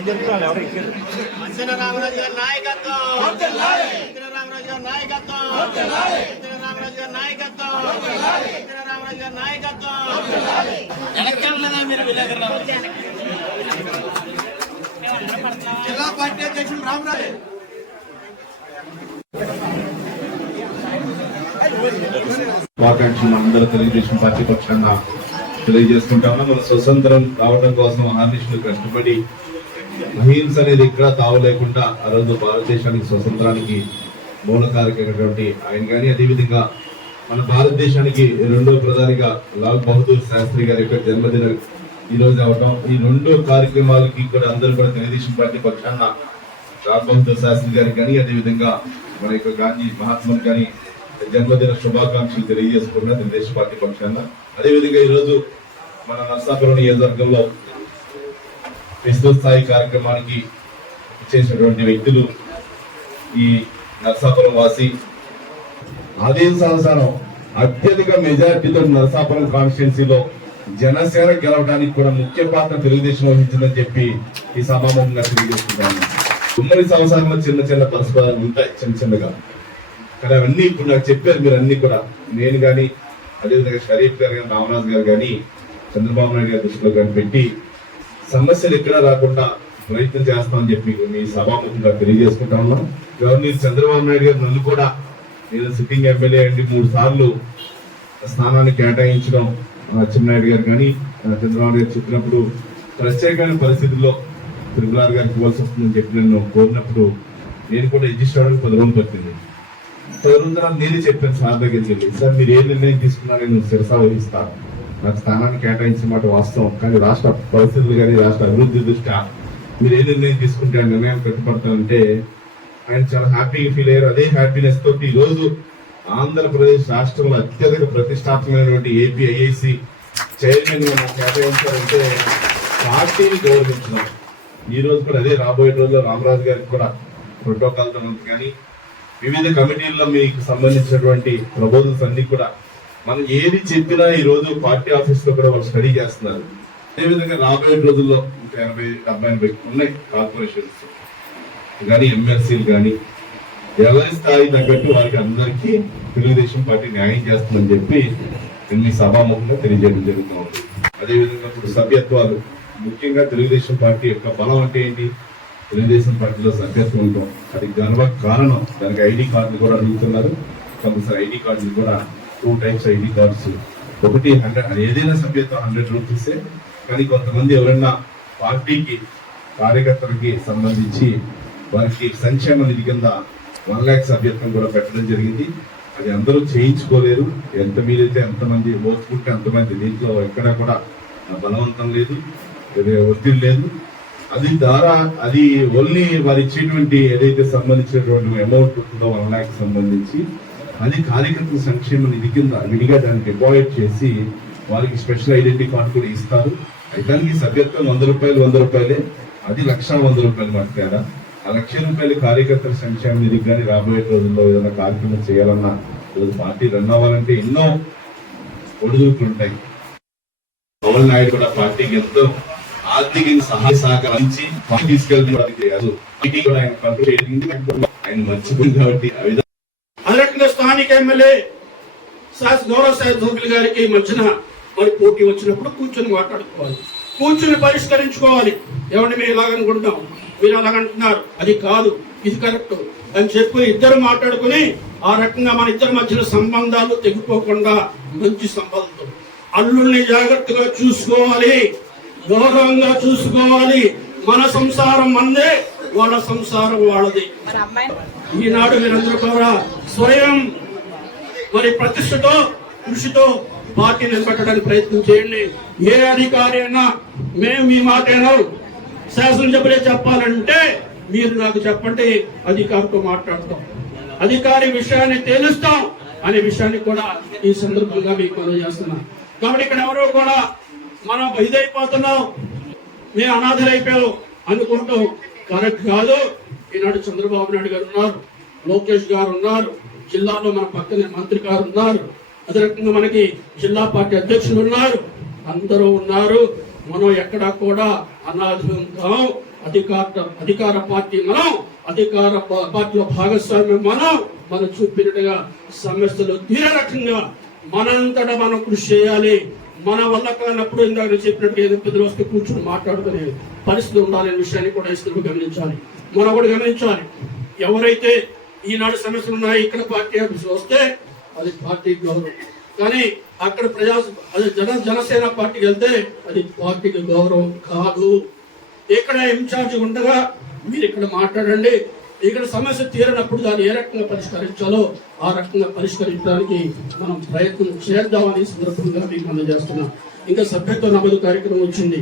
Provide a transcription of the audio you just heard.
ఏం చెప్తున్నారు ఎవరు? ఎక్కారు రామరాజు గారి నాయకత్వం. మంచన రామరాజు గారి నాయకత్వం. మంచన రామరాజు గారి నాయకత్వం. మంచన రామరాజు గారి నాయకత్వం. వెనక్కెళ్ళలేదా మీరు విలేకరులు? జిల్లా పార్టీ అధ్యక్షులు రామరాజు. శుభాకాంక్షలు అందరూ తెలుగుదేశం పార్టీ పక్షాన తెలియజేసుకుంటాము? మన స్వతంత్రం రావడం కోసం ఆర్నిషులు కష్టపడి అహింస అనేది ఇక్కడ తావు లేకుండా ఆ రోజు భారతదేశానికి స్వతంత్రానికి మూలకారకమైనటువంటి ఆయన కానీ అదేవిధంగా మన భారతదేశానికి రెండో ప్రధానిగా లాల్ బహదూర్ శాస్త్రి గారి యొక్క జన్మదిన ఈ రోజు అవటం. ఈ రెండు కార్యక్రమాలకి కూడా అందరూ కూడా తెలుగుదేశం పార్టీ పక్షాన లాల్ బహదూర్ శాస్త్రి గారికి కానీ అదేవిధంగా మన యొక్క గాంధీ మహాత్ముని కానీ జన్మదిన శుభాకాంక్షలు తెలియజేసుకున్న తెలుగుదేశం పార్టీ పక్షాన. అదేవిధంగా ఈరోజు మన నర్సాపురం నియోజకవర్గంలో విస్తృత స్థాయి కార్యక్రమానికి చేసినటువంటి వ్యక్తులు ఈ నర్సాపురం వాసి. ఆదేశానుసారం అత్యధిక మెజార్టీతో నరసాపురం కాన్స్టిట్యున్సీలో జనసేన గెలవడానికి కూడా ముఖ్య పాత్ర తెలుగుదేశం వహించిందని చెప్పి ఈ సభాముఖంగా తెలియజేస్తున్నాను. ఉమ్మడి సంవత్సరంలో చిన్న చిన్న పరస్పరాలు ఉంటాయి చిన్న చిన్నగా. కానీ అవన్నీ ఇప్పుడు నాకు చెప్పారు మీరు అన్ని కూడా. నేను కానీ అదేవిధంగా షరీఫ్ గారు కానీ రామరాజు గారు కానీ చంద్రబాబు నాయుడు గారి దృష్టిలో కానీ పెట్టి సమస్యలు ఎక్కడా రాకుండా ప్రయత్నం చేస్తామని చెప్పి మీ సభాముఖంగా తెలియజేసుకుంటా ఉన్నాం. గవర్నర్ చంద్రబాబు నాయుడు గారు నన్ను కూడా నేను సిట్టింగ్ ఎమ్మెల్యే అండి. మూడు సార్లు స్థానాన్ని కేటాయించడం అచ్చెన్నాయుడు గారు కానీ చంద్రబాబు గారు చెప్పినప్పుడు ప్రత్యేకమైన పరిస్థితుల్లో త్రిపులార్ గారికి ఇవ్వాల్సి వస్తుందని చెప్పి నన్ను కోరినప్పుడు నేను కూడా రిజిస్టర్ అవడానికి పది రోజులు పట్టింది. తరుణం నేనే చెప్పాను సార్ దగ్గరికి వెళ్ళి సార్ మీరు ఏ నిర్ణయం తీసుకున్నా నేను శిరసా వహిస్తాను. నాకు స్థానాన్ని కేటాయించిన మాట వాస్తవం. కానీ రాష్ట్ర పరిస్థితులు కానీ రాష్ట్ర అభివృద్ధి దృష్ట్యా మీరు ఏ నిర్ణయం తీసుకుంటే ఆ నిర్ణయాన్ని కట్టుబడతానంటే ఆయన చాలా హ్యాపీగా ఫీల్ అయ్యారు. అదే హ్యాపీనెస్ తోటి ఈ రోజు ఆంధ్రప్రదేశ్ రాష్ట్రంలో అత్యధిక ప్రతిష్టాత్మకమైనటువంటి ఏపీ ఐఐసి చైర్మన్గా కేటాయించారంటే పార్టీని గౌరవించడం. ఈ రోజు కూడా అదే రాబోయే రోజుల్లో రామరాజు గారికి కూడా ప్రోటోకాల్ కానీ వివిధ కమిటీల్లో మీకు సంబంధించినటువంటి ప్రపోజల్స్ అన్ని కూడా మనం ఏది చెప్పినా ఈ రోజు పార్టీ ఆఫీస్లో కూడా వాళ్ళు స్టడీ చేస్తున్నారు. అదేవిధంగా రాబోయే రోజుల్లో ఇంకా ఎనభై డెబ్బై ఎనభై ఉన్నాయి కార్పొరేషన్స్. కానీ ఎంఎస్సీలు కానీ ఎవరి స్థాయి తగ్గట్టు వారికి అందరికీ తెలుగుదేశం పార్టీ న్యాయం చేస్తుందని చెప్పి దీన్ని సభాముఖంగా తెలియజేయడం జరుగుతూ ఉంది. అదేవిధంగా ఇప్పుడు సభ్యత్వాలు. ముఖ్యంగా తెలుగుదేశం పార్టీ యొక్క బలం అంటే ఏంటి? తెలుగుదేశం పార్టీలో సభ్యత్వం ఉంటాం అది గర్వ కారణం దానికి ఐడి కార్డులు కూడా అడుగుతున్నారు. కొంతసారి ఐడి కార్డులు కూడా టూ టైప్స్ ఐడి కార్డ్స్ ఒకటి హండ్రెడ్ ఏదైనా సభ్యత్వం హండ్రెడ్ రూపీసే కానీ కొంతమంది ఎవరైనా పార్టీకి కార్యకర్తలకి సంబంధించి వారికి సంక్షేమ నిధి కింద వన్ ల్యాక్ సభ్యత్వం కూడా పెట్టడం జరిగింది. అది అందరూ చేయించుకోలేరు. ఎంత మీరైతే ఎంతమంది ఓచుకుంటే అంతమంది దీంట్లో ఎక్కడ కూడా బలవంతం లేదు. ఒత్తిడి లేదు. అది ద్వారా అది ఓన్లీ వారు ఇచ్చేటువంటి ఏదైతే సంబంధించినటువంటి అమౌంట్ ఉంటుందో వన్ ల్యాక్ సంబంధించి అది కార్యకర్తల సంక్షేమ నిధి కింద విడిగా దాన్ని డిపాజిట్ చేసి వారికి స్పెషల్ ఐడెంటిటీ కార్డు కూడా ఇస్తారు. అయితే దానికి సభ్యత్వం వంద రూపాయలు వంద రూపాయలే. అది లక్ష వంద రూపాయలు మాకు తేడా. ఆ లక్ష రూపాయలు కార్యకర్తల సంక్షేమ నిధికి కానీ రాబోయే రోజుల్లో ఏదైనా కార్యక్రమం చేయాలన్నా ఈరోజు పార్టీ రన్ అవ్వాలంటే ఎన్నో ఒడిదుడుకులు ఉంటాయి. పవన్ నాయుడు కూడా పార్టీకి ఎంతో ఆర్థికంగా సహాయ సహకరించి ఇచ్చి వారికి కూడా ఆయన ఆయన మర్చిపోయింది కాబట్టి ఆ స్థానిక ఎమ్మెల్యే శాస గౌరవ శాసనసభ్యులు గారికి ఈ మధ్యన మరి పోటీ వచ్చినప్పుడు కూర్చొని మాట్లాడుకోవాలి. కూర్చొని పరిష్కరించుకోవాలి. ఎవరిని మేము ఇలాగనుకుంటాం మీరు అలాగంటున్నారు అది కాదు ఇది కరెక్ట్. అని చెప్పి ఇద్దరు మాట్లాడుకుని ఆ రకంగా మన ఇద్దరి మధ్యన సంబంధాలు తెగిపోకుండా మంచి సంబంధం. అల్లుల్ని జాగ్రత్తగా చూసుకోవాలి. గౌరవంగా చూసుకోవాలి. మన సంసారం మందే. వాళ్ళ సంసారం వాళ్ళది. ఈనాడు వీరందరూ కూడా స్వయం మరి ప్రతిష్టతో కృషితో పార్టీ నిలబెట్టడానికి ప్రయత్నం చేయండి. ఏ అధికారి అయినా మేము మీ మాట అయినాం చెప్పాలంటే మీరు నాకు చెప్పండి అధికారితో మాట్లాడతాం. అధికారి విషయాన్ని తేలుస్తాం అనే విషయాన్ని కూడా ఈ సందర్భంగా మీకు తెలియజేస్తున్నా కాబట్టి ఇక్కడ ఎవరో కూడా మనం ఇదైపోతున్నాం. మేము అనాథరైపోయాం అనుకుంటూ కరెక్ట్ కాదు. ఈనాడు చంద్రబాబు నాయుడు గారు ఉన్నారు లోకేష్ గారు ఉన్నారు జిల్లాలో మన పక్కనే మంత్రి గారు ఉన్నారు. అదే రకంగా మనకి జిల్లా పార్టీ అధ్యక్షులు ఉన్నారు. అందరూ ఉన్నారు. మనం ఎక్కడా కూడా అనాథం కాం అధికార అధికార పార్టీ మనం అధికార పార్టీలో భాగస్వామ్యం మనం. మనం చూపినట్టుగా సమస్యలు తీరే రకంగా మనంతటా మనం కృషి చేయాలి. మన వల్ల కానప్పుడు ఇందాక నేను చెప్పినట్టు ఏదో పెద్దలు వస్తే కూర్చొని మాట్లాడుకునే పరిస్థితి ఉండాలనే విషయాన్ని కూడా ఇస్తున్నారు గమనించాలి. మనం కూడా గమనించాలి. ఎవరైతే ఈనాడు సమస్యలు ఉన్నాయో ఇక్కడ పార్టీ ఆఫీస్ వస్తే అది పార్టీ గౌరవం. కానీ అక్కడ ప్రజా అది జన జనసేన పార్టీకి వెళ్తే అది పార్టీకి గౌరవం కాదు. ఇక్కడ ఇన్ఛార్జ్ ఉండగా మీరు ఇక్కడ మాట్లాడండి. ఇక్కడ సమస్య తీరినప్పుడు దాన్ని ఏ రకంగా పరిష్కరించాలో ఆ రకంగా పరిష్కరించడానికి మనం ప్రయత్నం చేద్దామని సందర్భంగా మీకు అందజేస్తున్నాం. ఇంకా సభ్యత్వ నమోదు కార్యక్రమం వచ్చింది.